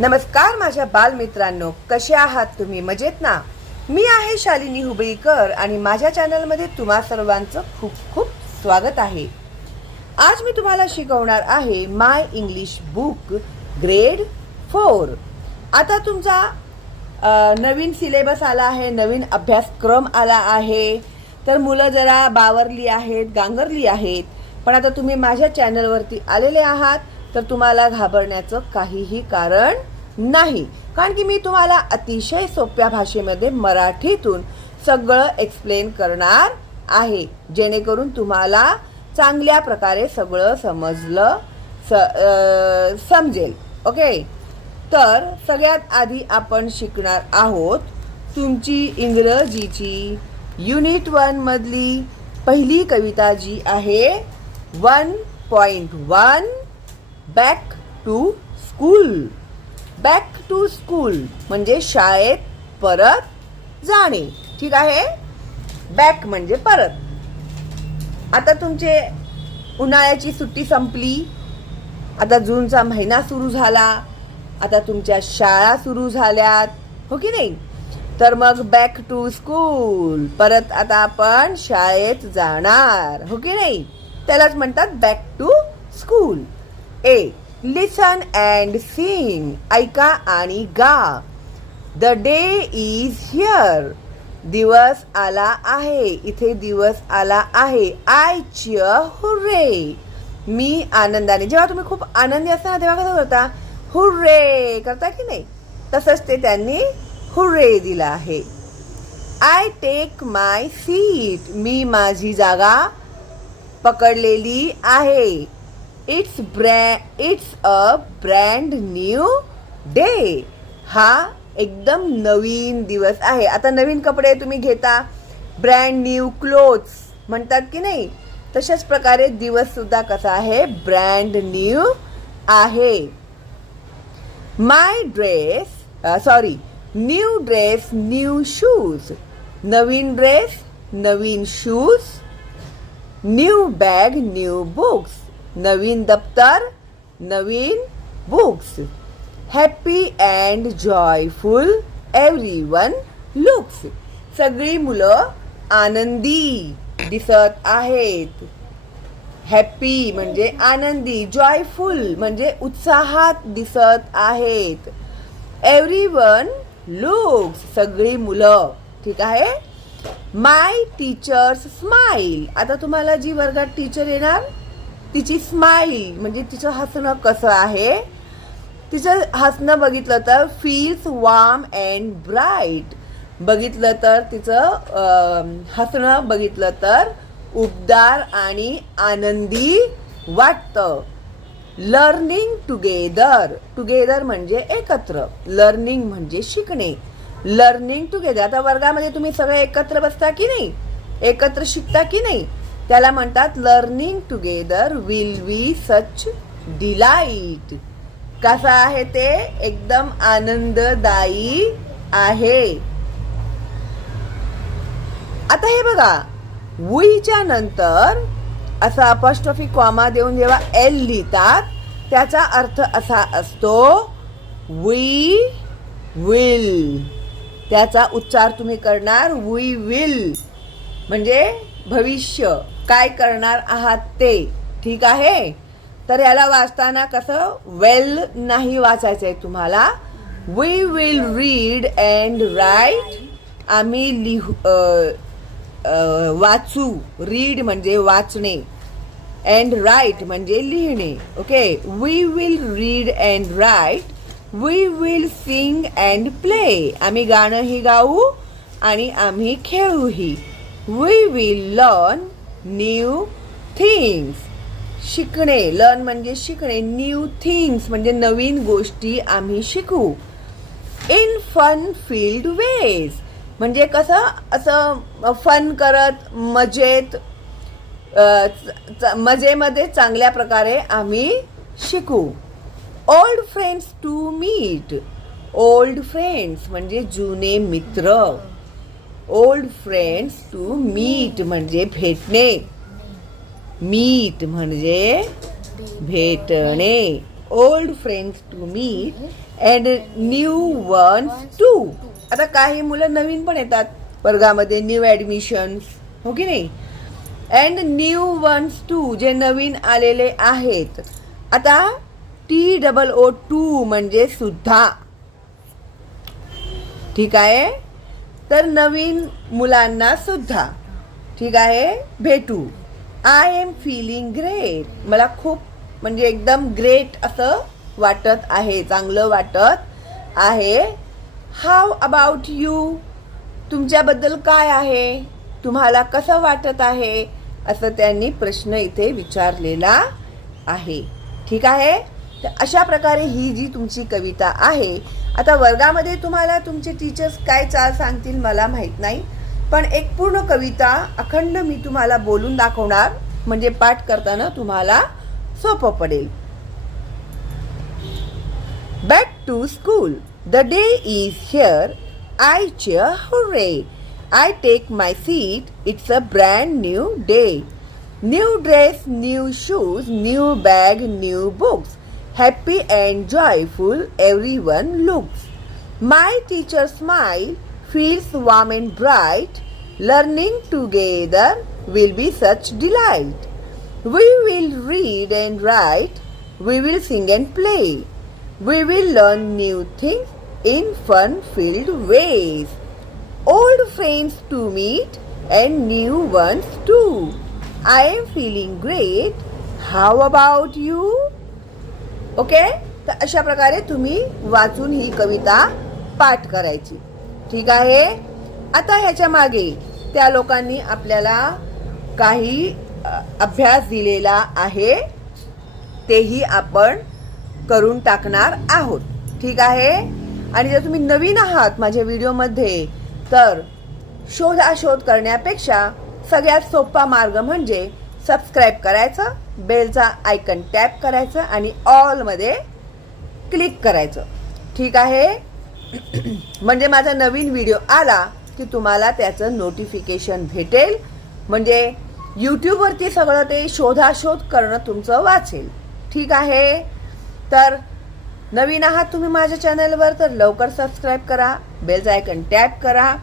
नमस्कार माझ्या बालमित्रांनो, कसे आहात तुम्ही? मजेत ना? मी आहे शालिनी हुबळीकर आणि माझ्या चॅनलमध्ये तुम्हा सर्वांचं खूप खूप स्वागत आहे. आज मी तुम्हाला शिकवणार आहे माय इंग्लिश बुक ग्रेड 4. आता तुमचा नवीन सिलेबस आला आहे, नवीन अभ्यासक्रम आला आहे. तर मुलं जरा बावरली आहेत, गांगरली आहेत. पण आता तुम्ही माझ्या चॅनलवरती आलेले आहात तर तुम्हाला घाबरण्याचं काहीही कारण नाही, कारण की मी तुम्हाला अतिशय सोप्या भाषेमध्ये मराठीतून सगळं एक्सप्लेन करणार आहे, जेणेकरून तुम्हाला चांगल्या प्रकारे सगळं समजेल. ओके, तर सगळ्यात आधी आपण शिकणार आहोत तुमची इंग्रजीची युनिट 1 मधली पहिली कविता जी आहे 1.1 back to school. Back to school म्हणजे शाळेत परत जाणे. ठीक आहे, बॅक म्हणजे परत. आता तुमचे उन्हाळ्याची सुट्टी संपली, आता जूनचा महिना सुरू झाला, आता तुमच्या शाळा सुरू झाल्यात, हो की नाही? तर मग बॅक टू स्कूल, परत आता आपण शाळेत जाणार, हो की नाही? त्यालाच म्हणतात back to school. A, listen and sing, ऐका आणि गा. द डे इज हिअर, दिवस आला आहे, इथे दिवस आला आहे. आय चिअर हुर्रे, मी आनंदाने. जेव्हा तुम्ही खूप आनंदी असता ना तेव्हा कसं करता? हुर्रे करता की नाही? तसंच ते त्यांनी हुर्रे दिला आहे. आय टेक माय सीट, मी माझी जागा पकडलेली आहे. It's a brand new day, हा एकदम नवीन दिवस आहे. आता नवीन कपडे तुम्ही घेता, ब्रँड न्यू क्लोथ्स म्हणतात की नाही? तशाच प्रकारे दिवस सुद्धा कसा आहे? ब्रँड न्यू आहे. न्यू ड्रेस न्यू शूज, नवीन ड्रेस नवीन शूज. न्यू बॅग न्यू बुक्स, नवीन दप्तर नवीन books. Happy and joyful everyone looks, सगळी मुलं आनंदी दिसत आहेत. हॅपी म्हणजे आनंदी, जॉयफुल म्हणजे उत्साहात दिसत आहेत. एव्हरीवन लुक्स, सगळी मुलं. ठीक आहे. माय टीचर्स स्माईल, आता तुम्हाला जी वर्गात टीचर येणार तिची स्माईल म्हणजे तिचं हसणं कसं आहे? तिचं हसणं बघितलं तर फील्स वार्म अँड ब्राईट, बघितलं तर तिचं हसणं बघितलं तर उबदार आणि आनंदी वाटतं. लर्निंग टुगेदर, टुगेदर म्हणजे एकत्र, लर्निंग म्हणजे शिकणे. लर्निंग टुगेदर, आता वर्गामध्ये तुम्ही सगळे एकत्र बसता की नाही? एकत्र शिकता की नाही? त्याला म्हणतात learning together will be such delight. कसा आहे ते? एकदम आनंददायी आहे. आता हे बघा, वीच्या नंतर असा अपॉस्ट्रॉफी कॉमा देऊन जेव्हा एल लिहितात त्याचा अर्थ असा असतो वी विल. त्याचा उच्चार तुम्ही करणार वी विल म्हणजे भविष्य, काय करणार आहात ते. ठीक आहे. तर याला वाचताना कसं वेल नाही वाचायचंय तुम्हाला. We will read and write, आम्ही वाचू. रीड म्हणजे वाचणे, अँड राईट म्हणजे लिहिणे. Okay, we will read and write. We will sing and play, आम्ही गाणंही गाऊ आणि आम्ही खेळूही. We will learn new things, शिकणे. लर्न म्हणजे शिकणे, न्यू थिंग्स म्हणजे नवीन गोष्टी आम्ही शिकू. इन फन फील्ड वेज म्हणजे कसं? असं फन करत, मजेत, मजेमध्ये चांगल्या प्रकारे आम्ही शिकू. Old friends to meet, old friends म्हणजे जुने मित्र. ओल्ड फ्रेंड्स टू मीट म्हणजे भेटणे. मीट म्हणजे भेटणे. Old friends to meet and new ones too. आता काही मुलं नवीन पण येतात वर्गामध्ये, न्यू ॲडमिशन्स, हो की नाही. अँड न्यू वन्स टू, जे नवीन आलेले आहेत. आता TOO म्हणजे सुद्धा, ठीक आहे. तर नवीन मुलांना सुद्धा, ठीक आहे, भेटू. आय एम फीलिंग ग्रेट, मला खूप म्हणजे एकदम ग्रेट असं वाटत आहे, चांगलं वाटत आहे. हाऊ अबाउट यू, तुमच्याबद्दल काय आहे, तुम्हाला कसं वाटत आहे, असं त्यांनी प्रश्न इथे विचारलेला आहे, ठीक आहे. तर अशा प्रकारे ही जी तुमची कविता आहे. आता वर्गामध्ये तुम्हाला तुमचे टीचर्स काय चाल सांगतील मला माहीत नाही, पण एक पूर्ण कविता अखंड मी तुम्हाला बोलून दाखवणार, म्हणजे पाठ करताना तुम्हाला सोपं पडेल. Back to school, the day is here, I cheer hooray, I take my seat, it's a brand new day. New dress, new shoes, new bag, new books. Happy and joyful everyone looks. My teacher smile feels warm and bright. Learning together will be such delight. We will read and write. We will sing and play. We will learn new things in fun-filled ways. Old friends to meet and new ones too. I am feeling great. How about you? Okay. तर अशा प्रकारे तुम्ही वाचून ही कविता पाठ करायची, ठीक आहे. आता ह्याच्या मागे त्या लोकांनी आपल्याला काही अभ्यास दिलेला आहे, तेही आपण करून टाकणार आहोत, ठीक आहे. आणि जर तुम्ही नवीन आहात माझ्या व्हिडिओमध्ये, तर शोधाशोध करण्यापेक्षा सगळ्यात सोपा मार्ग म्हणजे सबस्क्राईब करायचं, बेलचा आयकन टॅप करायचं आणि ऑलमध्ये क्लिक करायचं, ठीक आहे. म्हणजे माझा नवीन व्हिडिओ आला की तुम्हाला त्याचं नोटिफिकेशन भेटेल, म्हणजे यूट्यूबवरती सगळं ते शोधाशोध करणं तुमचं वाचेल, ठीक आहे. तर नवीन आहात तुम्ही माझ्या चॅनलवर, तर लवकर सबस्क्राईब करा, बेलचा आयकन टॅप करा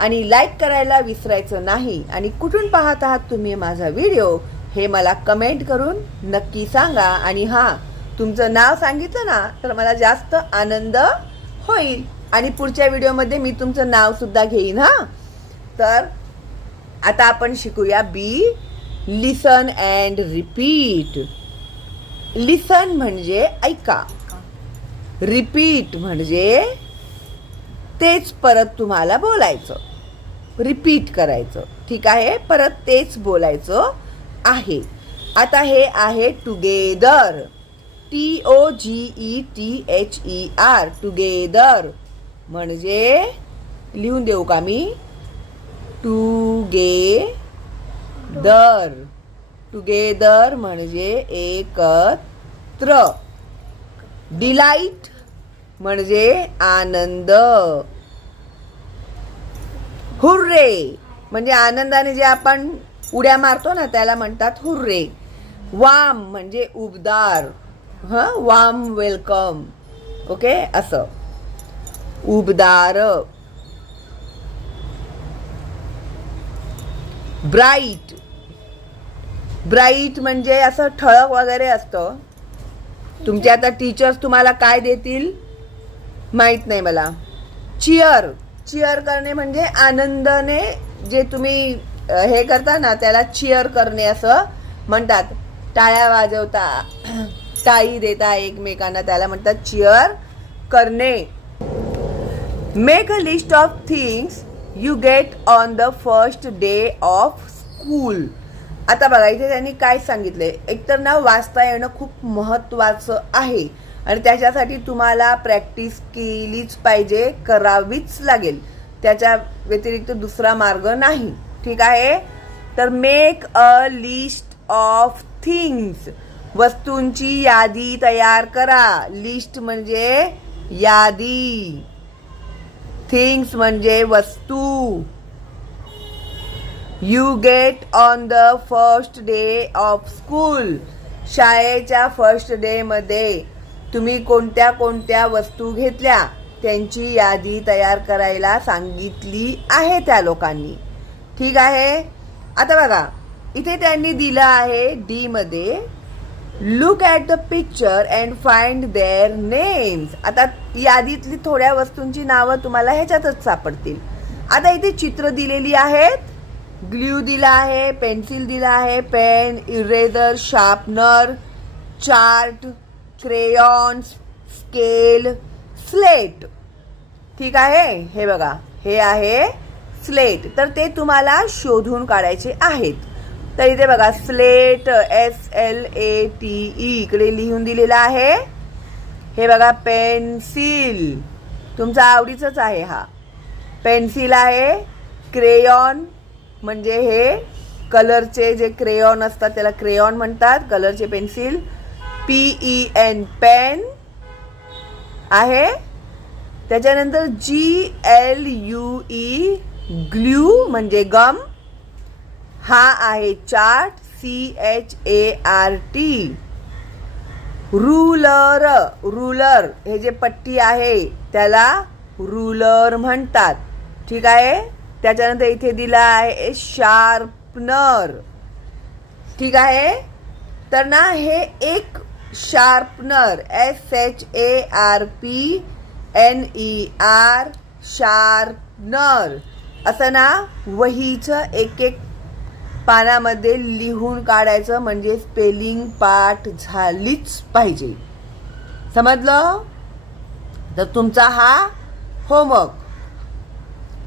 आणि लाईक करायला विसरायचं नाही. आणि कुठून पाहत आहात तुम्ही माझा व्हिडिओ हे मला कमेंट करून नक्की सांगा. आणि हां, तुमचं नाव सांगितलं ना तर मला जास्त आनंद होईल, आणि पुढच्या व्हिडिओमध्ये मी तुमचं नाव सुद्धा घेईन. हां, तर आता आपण शिकूया बी, लिसन अँड रिपीट. लिसन म्हणजे ऐका, रिपीट म्हणजे तेच परत तुम्हाला बोलायचं, रिपीट करायचं, ठीक आहे. परत तेच बोलायचं आहे. आता हे आहे टुगेदर, TOGETHER, टुगेदर म्हणजे लिहून देऊ का मी, टुगेदर, टुगेदर म्हणजे एकत्र. डिलाईट म्हणजे आनंद. हुर्रे म्हणजे आनंदाने जे आपण उड्या मारतो ना त्याला म्हणतात हुर्रे. वाम म्हणजे उबदार, वाम वेलकम, ओके, असं उबदार. ब्राईट, ब्राईट म्हणजे असं ठळक वगैरे असतं. तुमचे आता टीचर्स तुम्हाला काय देतील माहित नाही मला. चिअर, चिअर करणे म्हणजे आनंदाने जे तुम्ही हे करता ना त्याला चिअर करणे असं म्हणतात. टाळ्या वाजवता, टाळी देता एकमेकांना, त्याला म्हणतात चिअर करणे. Make a list of things you get on the first day of school. आता बघा इथे त्यांनी काय सांगितलंय, एकतर ना वाचता येणं खूप महत्त्वाचं आहे आणि त्याच्यासाठी तुम्हाला प्रॅक्टिस केलीच पाहिजे, करावीच लागेल, त्याच्या व्यतिरिक्त दुसरा मार्ग नाही, ठीक आहे. तर make a list of things, वस्तूंची यादी तयार करा. लिस्ट म्हणजे यादी, थिंग्स म्हणजे वस्तू. You get on the first day of school. शाळेच्या फर्स्ट डे मध्ये तुम्ही कोणत्या कोणत्या वस्तू घेतल्या त्यांची यादी तयार करायला सांगितली आहे त्या लोकांनी. ठीक आहे. आता बघा इथे त्यांनी दिलं आहे डी मध्ये, look at the picture and find their names. आता यादीतली थोड्या वस्तूंची नावं तुम्हाला ह्याच्यातच सापडतील. आता इथे चित्र दिलेली आहेत. ग्ल्यू दिला आहे, पेन्सिल दिला आहे, pen, eraser, sharpener, chart, crayons, scale, slate. ठीक आहे. हे बघा हे आहे स्लेट. तर ते तुम्हाला शोधून काढायचे आहेत. तर इथे बघा स्लेट SLATE इकडे लिहून दिलेला आहे. हे बघा पेन्सिल तुमचा आवडीचंच आहे. हा पेन्सिल आहे. क्रेयॉन म्हणजे हे कलरचे जे क्रेयॉन असतात त्याला क्रेयॉन म्हणतात, कलरचे पेन्सिल. PEN पेन आहे. त्याच्यानंतर GLUE ग्ल्यू म्हणजे गम. हा आहे चार्ट CHART. रूलर रूलर हे जे पट्टी आहे त्याला रूलर म्हणतात. ठीक आहे. त्याच्यानंतर इथे दिला आहे शार्पनर. ठीक आहे. तर ना हे एक शार्पनर SHARPNER शार्पनर असं ना वहीचं एक एक पानामध्ये लिहून काढायचं म्हणजे स्पेलिंग पाठ झालीच पाहिजे. समजलं. तर तुमचा हा होमवर्क.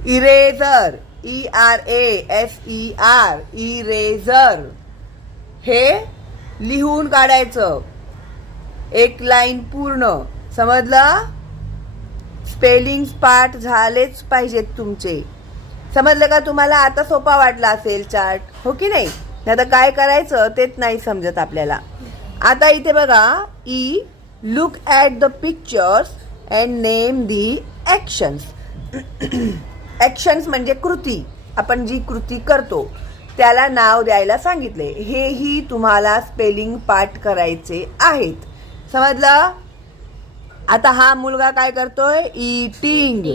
इरेजर ERASER इरेजर हे लिहून काढायचं एक लाईन पूर्ण. समजलं. स्पेलिंग पाठ झालेच पाहिजेत तुमचे. समजलं का तुम्हाला. आता सोपा वाटला असेल चार्ट, हो की नाही. आता काय करायचं तेच नाही समजत आपल्याला. आता इथे बघा look at the pictures and name the actions. Actions म्हणजे कृती. आपण जी कृती करतो त्याला नाव द्यायला सांगितले. हेही तुम्हाला स्पेलिंग पाठ करायचे आहेत. समजलं. आता हा मुलगा काय करतोय. इटिंग.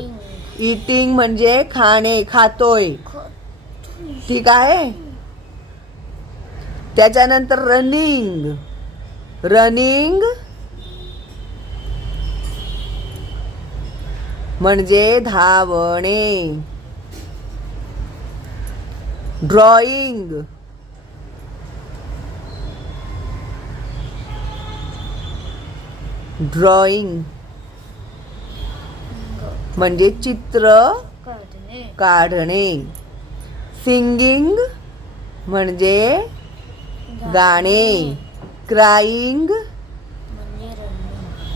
इटिंग म्हणजे खाणे, खातोय. ठीक आहे. त्याच्यानंतर रनिंग. रनिंग म्हणजे धावणे. ड्रॉइंग ड्रॉइंग म्हणजे चित्र काढणे. सिंगिंग म्हणजे गाणे. क्राईंग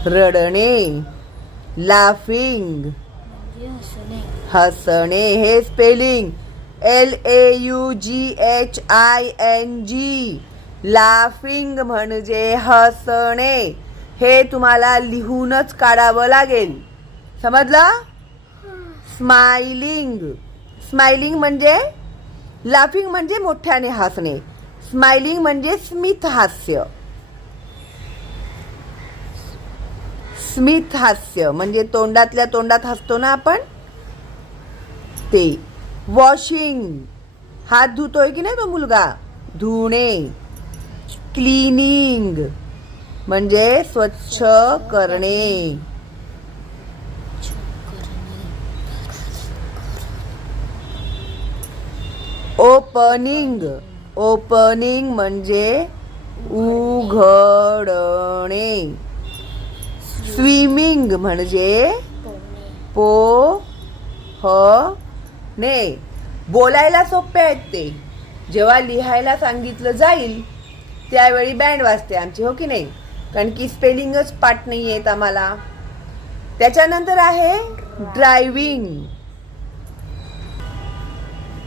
रडणे. लाफिंग हसणे. हे स्पेलिंग LAUGHING लाफिंग म्हणजे हसणे. हे तुम्हाला लिहूनच काढावं लागेल. समजलं. स्माइलिंग. स्माइलिंग म्हणजे लाफिंग म्हणजे मोठ्याने हसणे. स्माइलिंग म्हणजे स्मित हास्य. स्मित हास्य म्हणजे तोंडातल्या तोंडात हसतो ना आपण ते. वॉशिंग हात धुतोय की नाही तो मुलगा, धुणे. क्लीनिंग म्हणजे स्वच्छ करणे. ओपनिंग. ओपनिंग म्हणजे उघडणे. स्विमिंग म्हणजे पोहणे. बोलायला सोपे आहेत ते. जेव्हा लिहायला सांगितलं जाईल त्यावेळी बँड वाजते आमची, हो की नाही. कारण की स्पेलिंगच पाठ नाही येत आम्हाला. त्याच्यानंतर आहे ड्रायव्हिंग.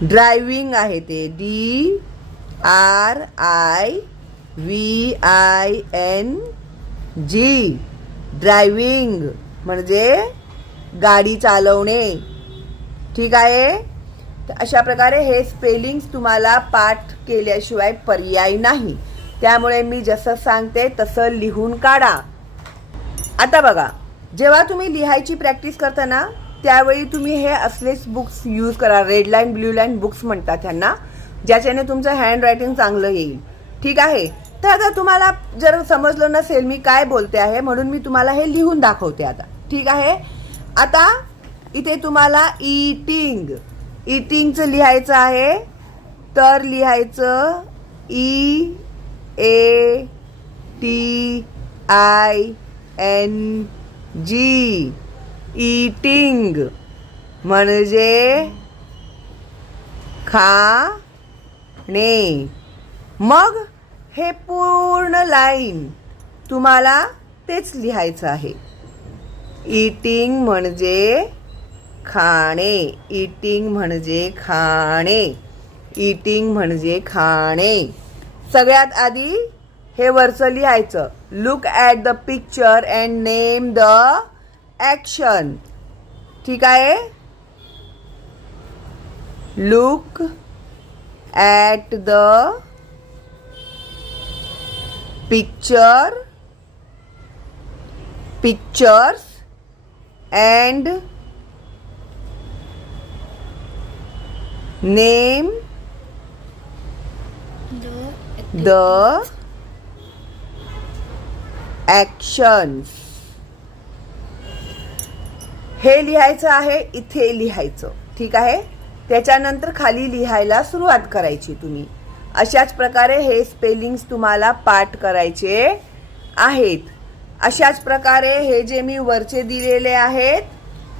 ड्रायव्हिंग आहे ते DRIVING. ड्रायव्हिंग म्हणजे गाडी चालवणे. ठीक आहे. तर अशा प्रकारे हे स्पेलिंग्स तुम्हाला पाठ केल्याशिवाय पर्याय नाही. त्यामुळे मी जसं सांगते तसं लिहून काढा. आता बघा, जेव्हा तुम्ही लिहायची प्रॅक्टिस करता ना त्यावेळी तुम्ही हे असलेच बुक्स यूज करा. Red line blue line books म्हणतात त्यांना, ज्याच्याने तुमचं हँड रायटिंग चांगलं येईल. ठीक आहे. तर आता तुम्हाला जर समजलं नसेल मी काय बोलते आहे म्हणून मी तुम्हाला हे लिहून दाखवते आता. ठीक आहे. आता इथे तुम्हाला ईटिंगचं लिहायचं आहे. तर लिहायचं EATING. ईटिंग म्हणजे खाणे. मग हे पूर्ण लाईन तुम्हाला तेच लिहायचं आहे. ईटिंग म्हणजे खाणे. ईटिंग म्हणजे खाणे. ईटिंग म्हणजे खाणे. सगळ्यात आधी हे वरचं लिहायचं. Look at the picture and name the action. ठीक आहे. Look at the pictures and name the actions. हे लिहायचं आहे, इथे लिहायचं. ठीक आहे. त्याच्यानंतर खाली लिहायला सुरुवात करायची तुम्ही. अशाच प्रकारे हे स्पेलिंग्स तुम्हाला पाठ करायचे आहेत. अशाच प्रकारे हे जे मी वरचे दिलेले आहेत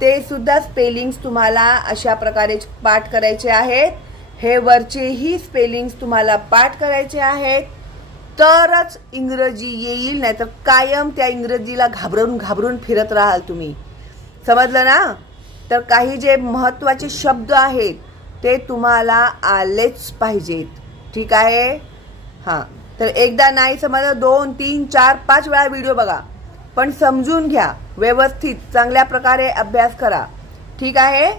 ते सुद्धा स्पेलिंग्स तुम्हाला अशा प्रकारे पाठ करायचे आहेत. हे वरचेही स्पेलिंग्स तुम्हाला पाठ करायचे आहेत तरच इंग्रजी येईल, नाहीतर कायम त्या इंग्रजीला घाबरून फिरत राहाल तुम्ही. समजलं ना. तर काही जे महत्त्वाचे शब्द आहेत ते तुम्हाला आलेच पाहिजेत. ठीक आहे. हां. तर एकदा नाही समजलं 2, 3, 4, 5 वेळा व्हिडिओ बघा, पण समजून घ्या. व्यवस्थित चांगल्या प्रकारे अभ्यास करा. ठीक आहे.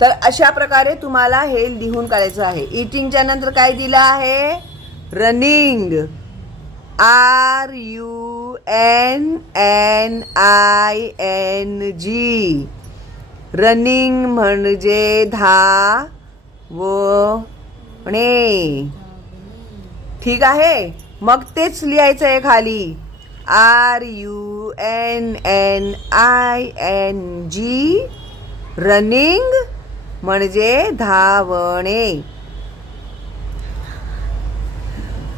तर अशा प्रकारे तुम्हाला हे लिहून काढायचं आहे. ईटिंगच्या नंतर काय दिलं आहे? रनिंग. RUNNING. रनिंग म्हणजे धावणे. ठीक आहे. मग तेच लिहायचं आहे खाली. RUNNING. रनिंग म्हणजे धावणे.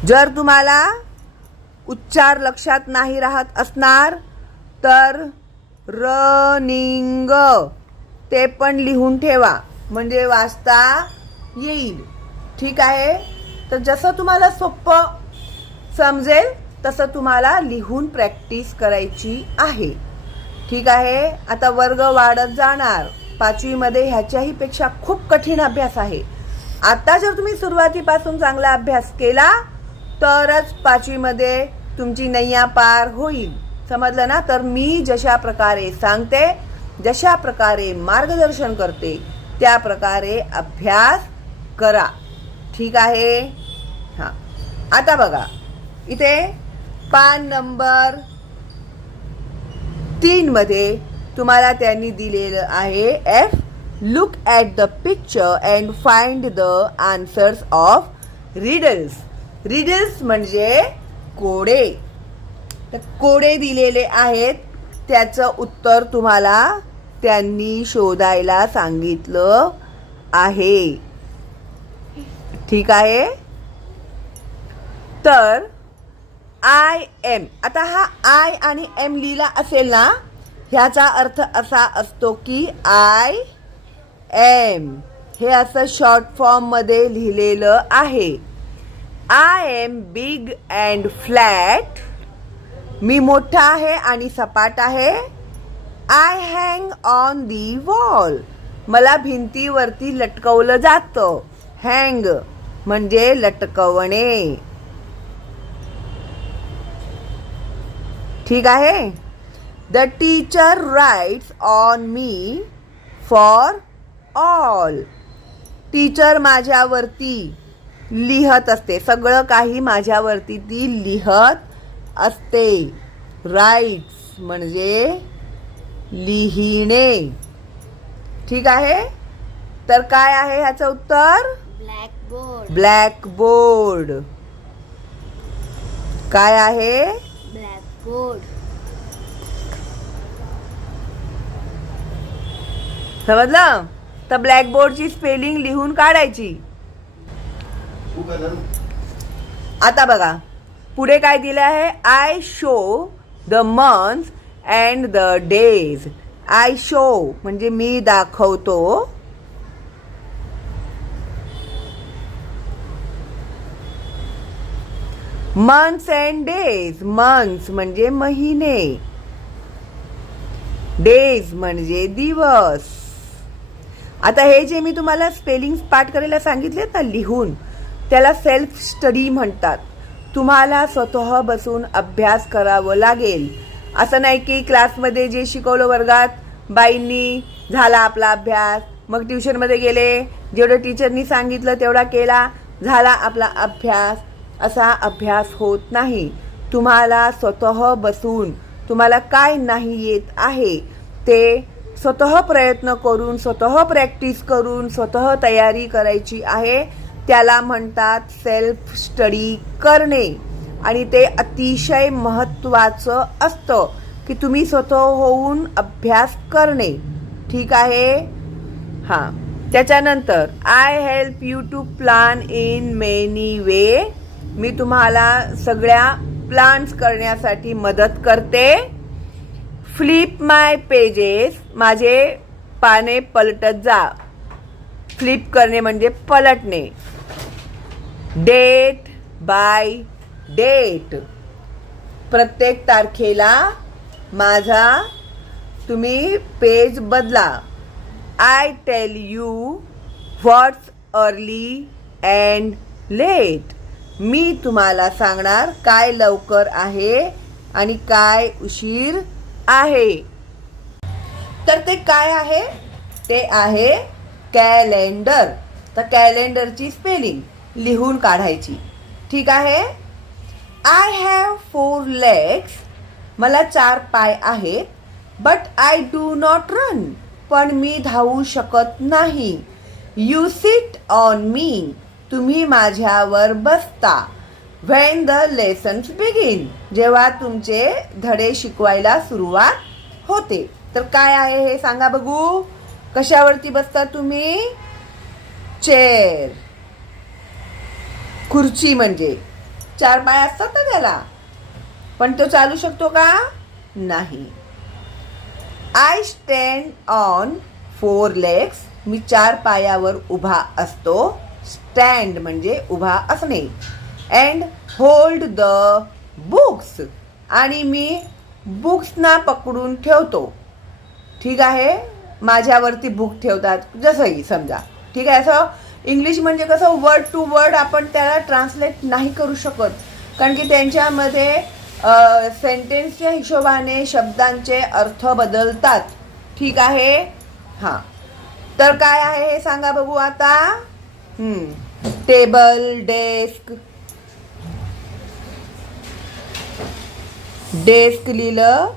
जर तुम्हाला उच्चार लक्षात नाही राहत असणार तर रनिंग ते पण लिहून ठेवा म्हणजे वाचता येईल. ठीक आहे. तर जसं तुम्हाला सोपं समजेल तसं तुम्हाला लिहून प्रॅक्टिस करायची आहे. ठीक आहे. आता वर्ग वाढत जाणार. 5वी मध्ये ह्याच्याही पेक्षा खूप कठीण अभ्यास आहे. आता जर तुम्ही सुरुवातीपासून चांगला अभ्यास केला तरच 5वी मध्ये तुमची नैया पार होईल. समजलं ना. तर मी जशा प्रकारे सांगते, जशा प्रकारे मार्गदर्शन करते त्या प्रकारे अभ्यास करा. ठीक आहे. हां. आता बघा इथे पान नंबर 3 मध्ये तुम्हाला त्यांनी दिलेलं आहे F. Look at the picture and find the answers of riddles. Riddles म्हणजे कोडे. तर कोडे दिलेले आहेत, त्याचं उत्तर तुम्हाला त्यांनी शोधायला सांगितलं आहे. ठीक आहे. तर आय एम. आता हा आय आणि एम लिहिला असेल ना, ह्याचा अर्थ असा असतो की आय एम. हे असं शॉर्ट फॉर्म मध्ये लिहिलेलं आहे. I am big and flat. मी मोठा आहे आणि सपाट आहे. I hang on the wall. मला भिंतीवरती लटकवलं जातं. हँग म्हणजे लटकवणे. ठीक आहे. The teacher writes on me for all. Teacher माझ्यावरती लिहत असते. सगळं काही माझ्यावरती ती लिहत असते. राईट्स म्हणजे लिहिणे. ठीक आहे. तर काय आहे ह्याचं उत्तर? ब्लॅकबोर्ड. ब्लॅकबोर्ड. काय आहे? ब्लॅकबोर्ड. समजलं? तर ब्लॅकबोर्डची स्पेलिंग लिहून काढायची. आता बघा पुढे काय दिलं आहे? I show the months and the days. I show म्हणजे मी दाखवतो. Months and days. मंथ्स म्हणजे महिने, डेज म्हणजे दिवस. आता हे जे मी तुम्हाला स्पेलिंग पाठ करायला सांगितले ना लिहून, त्याला सेल्फ स्टडी म्हणतात. तुम्हाला स्वतः बसून अभ्यास करावं लागेल. असं नाही की क्लासमध्ये जे शिकवलं वर्गात बाईंनी झाला आपला अभ्यास, मग ट्युशनमध्ये गेले, जेवढं टीचरनी सांगितलं तेवढा केला, झाला आपला अभ्यास. असा अभ्यास होत नाही. तुम्हाला स्वतः बसून तुम्हाला काय नाही येत आहे ते स्वतः प्रयत्न करून, स्वतः प्रॅक्टिस करून, स्वतः तयारी करायची आहे. त्याला म्हणतात सेल्फ स्टडी करणे. आणि ते अतिशय महत्त्वाचं असतं की तुम्ही स्वतः होऊन अभ्यास करणे. ठीक आहे. हां, त्याच्यानंतर I help you to plan in many way. मी तुम्हाला सगळ्या प्लॅन्स करण्यासाठी मदत करते. Flip my pages. माझे पाने पलटत जा. फ्लिप करणे म्हणजे पलटणे. Date by date. प्रत्येक तारखेला माझा तुम्ही पेज बदला. I tell you what's early and late. मी तुम्हाला सांगणार काय लवकर आहे आणि काय उशीर आहे. तर ते काय आहे? ते आहे कॅलेंडर. तर कॅलेंडरची स्पेलिंग लिहून काढायची. ठीक आहे. I have 4 legs. मला 4 पाय आहेत. But I do not run. पण मी धावू शकत नाही. You sit on me. तुम्ही माझ्यावर बसता. When the lessons begin. जेव्हा तुमचे धडे शिकवायला सुरुवात होते. तर काय आहे हे सांगा बघू. कशावरती बसता तुम्ही? चेअर. खुर्ची म्हणजे 4 पाय असतात ना त्याला, पण तो चालू शकतो का? नाही. I stand on 4 legs. मी 4 पायावर उभा असतो. स्टँड म्हणजे उभा असणे. And hold the books. आणि मी बुक्सना पकडून ठेवतो. ठीक आहे. माझ्यावरती बुक ठेवतात जसंही समजा. ठीक आहे. असं इंग्लिश म्हणजे कसं वर्ड टू वर्ड आपण त्याला ट्रान्सलेट नाही करू शकत, कारण की त्यांच्यामध्ये सेंटेन्सच्या हिशोबाने शब्दांचे अर्थ बदलतात. ठीक आहे. हां, तर काय आहे हे सांगा बघू आता. Table, desk. डेस्क लिहिलं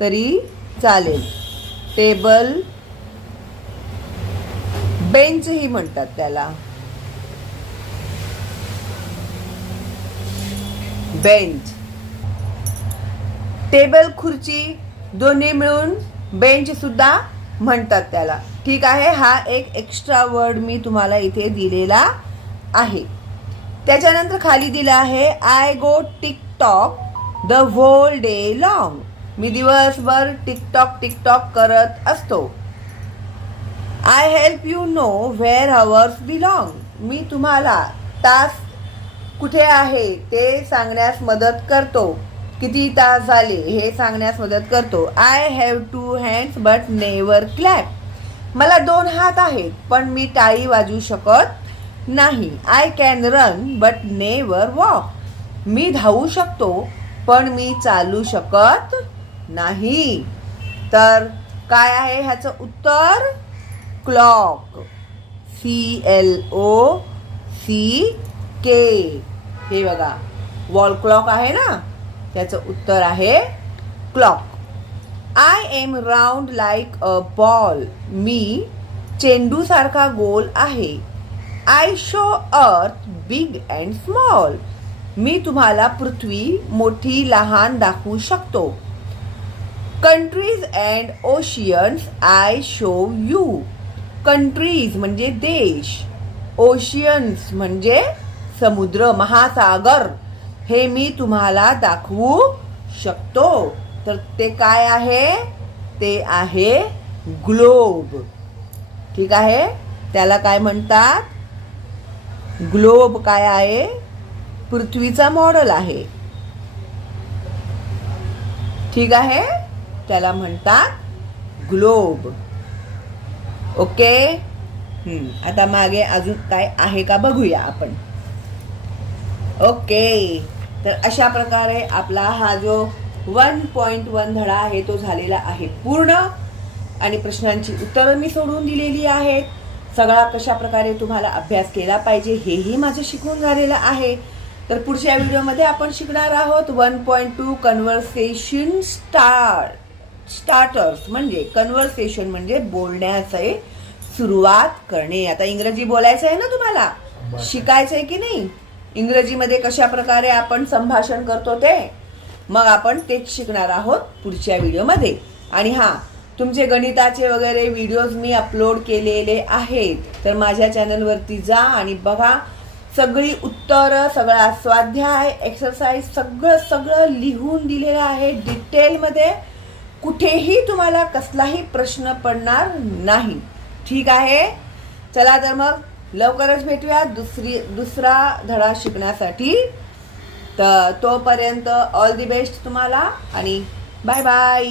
तरी चालेल. टेबल, बेंचही म्हणतात त्याला. बेंच. टेबल, खुर्ची दोन्ही मिळून बेंच सुद्धा म्हणतात त्याला. ठीक आहे. हा एक एक्स्ट्रा वर्ड मी तुम्हाला इथे दिलेला आहे. त्याच्यानंतर खाली दिला आहे I go TikTok the whole day long. मी दिवसभर टिकटॉक करत असतो. I help you know where hours belong. मी तुम्हाला तास कुठे आहे ते सांगण्यास मदत करतो. किती तास झाले हे सांगण्यास मदत करतो. I have 2 hands but never clap. मला 2 हात आहेत पण मी टाळी वाजवू शकत नाही. I can run but never walk. मी धावू शकतो पण मी चालू शकत नाही. तर काय आहे ह्याचं उत्तर? क्लॉक. CLOCK. के. हे बघा वॉल क्लॉक आहे ना, त्याचं उत्तर आहे clock. I am round like a ball. मी चेंडू सारखा गोल आहे. I show earth big and small. मी तुम्हाला पृथ्वी मोठी लहान दाखवू शकतो. Countries and oceans I show you. Countries म्हणजे देश, ओशियन्स म्हणजे समुद्र महासागर, हे मी तुम्हाला दाखवू शकतो. तर ते काय आहे? ते आहे ग्लोब. ठीक आहे, त्याला काय म्हणतात? ग्लोब काय आहे? पृथ्वीचा मॉडेल आहे. ठीक आहे, त्याला म्हणतात ग्लोब. ओके. आता मागे अजून काय आहे का बघूया आपण. ओके, तर अशा प्रकारे आपला हा जो 1.1 धडा आहे तो झालेला आहे पूर्ण. आणि प्रश्नांची उत्तरं मी सोडून दिलेली आहेत. सगळा कशा प्रकारे तुम्हाला अभ्यास केला पाहिजे हेही माझं शिकवून झालेलं आहे. तर पुढच्या व्हिडिओमध्ये आपण शिकणार आहोत 1.2 कन्व्हर्सेशन स्टार्टर्स. म्हणजे कन्व्हर्सेशन म्हणजे बोलण्याचे सुरुवात करणे. आता इंग्रजी बोलायचं आहे ना तुम्हाला, शिकायचं आहे की नाही? इंग्रजीमध्ये कशा प्रकारे आपण संभाषण करतो ते मग आपण तेच शिकणार आहोत पुढच्या व्हिडिओमध्ये. आणि हां, तुमचे गणिताचे वगैरे व्हिडिओज मी अपलोड केलेले आहेत, तर माझ्या चॅनलवरती जा आणि बघा. सगळी उत्तरं, सगळा स्वाध्याय, एक्सरसाइज सगळं लिहून दिलेलं आहे डिटेलमध्ये. कुठेही तुम्हाला कसलाही प्रश्न पडणार नाही. ठीक आहे, चला तर मग लवकरच भेटूया दुसरा धडा शिकण्यासाठी. तर तोपर्यंत ऑल दी बेस्ट तुम्हाला आणि बाय बाय.